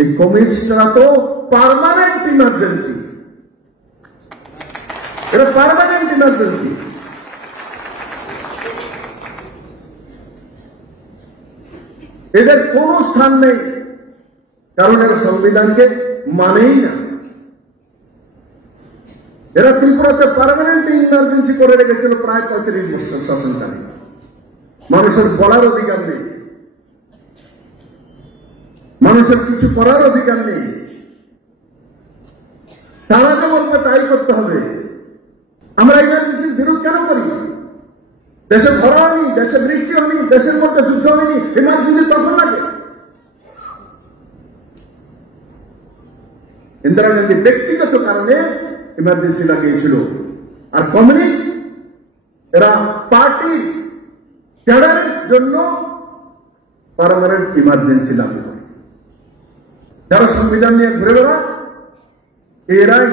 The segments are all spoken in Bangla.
এই কমিউনিস্টরা তো পার্মানেন্ট ইমার্জেন্সি, এটা পার্মানেন্ট ইমার্জেন্সি। এদের কোন স্থান নেই, কারণ এরা সংবিধানকে মানেই না। এরা ত্রিপুরাতে পার্মানেন্ট ইমার্জেন্সি করে রেখেছিল প্রায় 35 বছর শাসনকালে। মানুষের বলার অধিকার নেই, মানুষের কিছু করার অধিকার নেই। তারা যে বলবে তাই করতে হবে। আমরা ইমার্জেন্সির বিরোধ কেন করি? দেশে খরা হয়নি, দেশে বৃষ্টি হয়নি, দেশের মধ্যে যুদ্ধ হয়নি, ইমার্জেন্সি তখন লাগে। ইন্দিরা গান্ধী ব্যক্তিগত কারণে ইমার্জেন্সি লাগিয়েছিল, আর কমিউনিস্ট এরা পার্টি ক্যাডারের জন্য পার্মানেন্ট ইমার্জেন্সি লাগু করে। যারা সংবিধান নিয়ে ঘুরে বেড়ায় এরাই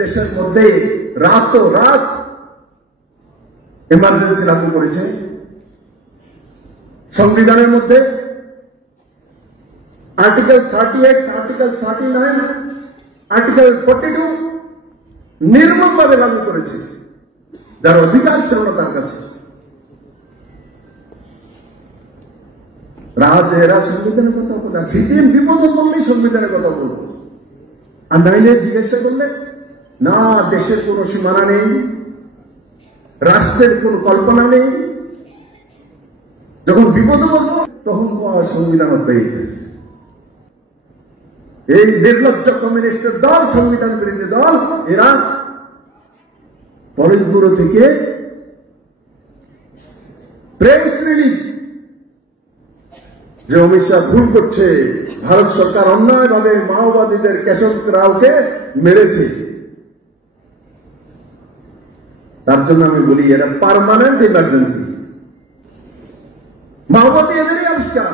দেশের মধ্যে রাত ইমার্জেন্সি লাগু করেছে। সংবিধানের মধ্যে আর্টিকেল 38, আর্টিকেল 39, আর্টিকেল 42 নির্মমভাবে লাগু করেছে, যার অধিকার ছিল না তার কাছে। এরা সংবিধানের কথা বলে, সিপিএম বিপদ বললেই সংবিধানের কথা বলবো, আর নাইলে জিজ্ঞাসা করলে না, দেশের কোন সীমানা নেই, রাষ্ট্রের কোন কল্পনা নেই। যখন বিপদে বলবো তখন সংবিধান পেয়ে গেছে। এই নির্লজ্জ কমিউনিস্টের দল, সংবিধান বিরোধী দল, এরা পলিট ব্যুরো থেকে প্রেস রিলিজ যে অমিত শাহ ভুল করছে, ভারত সরকার অন্যায়ভাবে মাওবাদীদের কেশব রাওকে মেরেছে, তার জন্য আমি বলি এরা পার্মানেন্ট ইমার্জেন্সি। মাওবাদী এদেরই আবিষ্কার।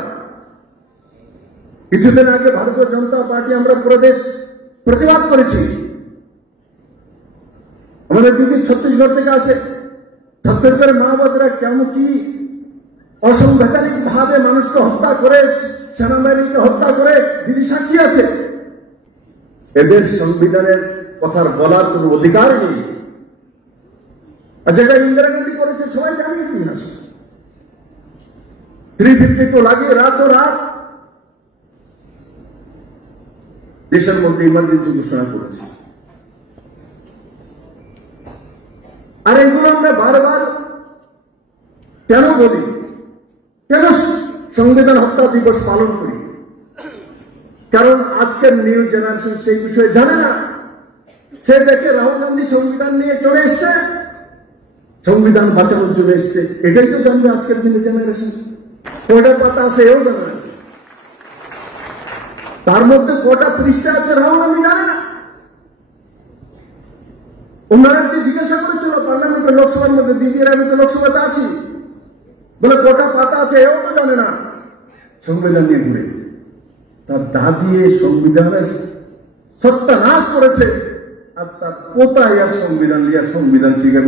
কিছুদিন আগে ভারতীয় জনতা পার্টি আমরা প্রদেশ প্রতিবাদ করেছি। আমাদের দিদি ছত্তিশগড় থেকে আসে। ছত্তিশগড়ের মাওবাদীরা কেমন কি অসাংবিধানিক ভাবে মানুষকে হত্যা করে, সেনাবাহিনীকে হত্যা করে, দিদি সাক্ষী আছে। এদের সংবিধানের কথা বলার কোন অধিকার নেই। আর যেটা ইন্দিরা গান্ধী করেছে সবাই জানি ইতিহাস। 352 লাগিয়ে রাত দেশের মধ্যে ইমার্জেন্সি ঘোষণা করেছে। আর এগুলো আমরা বারবার কেন বলি, কেন সংবিধান হত্যা দিবস পালন করি? কারণ আজকের নিউ জেনারেশন সেই বিষয়ে জানে না। সে দেখে রাহুল গান্ধী সংবিধান নিয়ে চলে এসছে, সংবিধান বাঁচানোর জন্য এসছে, এটাই তো জানবে আজকের দিনে জেনারেশন। কয়টা পাতা আছে এও জানা আছে, তার মধ্যে কটা পৃষ্ঠা আছে রাহুল গান্ধী জানে না। ওনারাকে জিজ্ঞাসা করেছিল পার্লামেন্টের, লোকসভার মধ্যে, দিদির আমি তো লোকসভাতে আছি, বলে কটা পাতা আছে এও তো জানে না সংবিধান নিয়ে ঘুরে। তার দাদি সংবিধানের সত্যানাশ করেছে, আর তার পোতা সংবিধান লিয়া সংবিধান শিখে